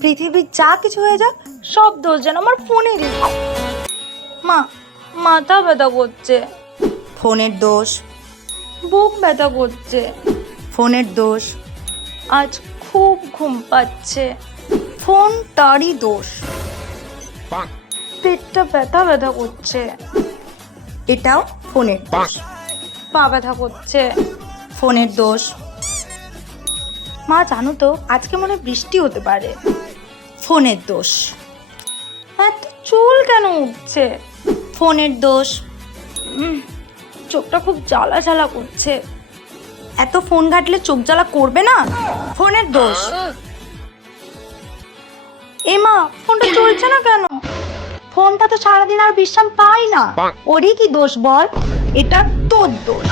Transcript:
পৃথিবীর যা কিছু হয়ে যাক, সব দোষ যেন আমার ফোনেরই। মা, মাথা ব্যথা করছে। ফোনের দোষ। বুক ব্যথা করছে। ফোনের দোষ। আজ খুব ঘুম পাচ্ছে। ফোন তারই দোষ। পেটটা ব্যথা ব্যথা করছে। এটাও ফোনের দোষ। পা ব্যথা করছে। ফোনের দোষ। মা জানো তো, আজকে মনে হয় বৃষ্টি হতে পারে। ফোনের দোষ। এত চুল কেন উঠছে? ফোনের দোষ। চোখটা খুব জ্বালা জ্বালা করছে। এত ফোন ঘাটলে চোখ জ্বালা করবে না? ফোনের দোষ। এ মা, ফোনটা চলছে না কেন? ফোনটা তো সারাদিন আর বিশ্রাম পাই না। ওরই কি দোষ বল? এটা তোর দোষ।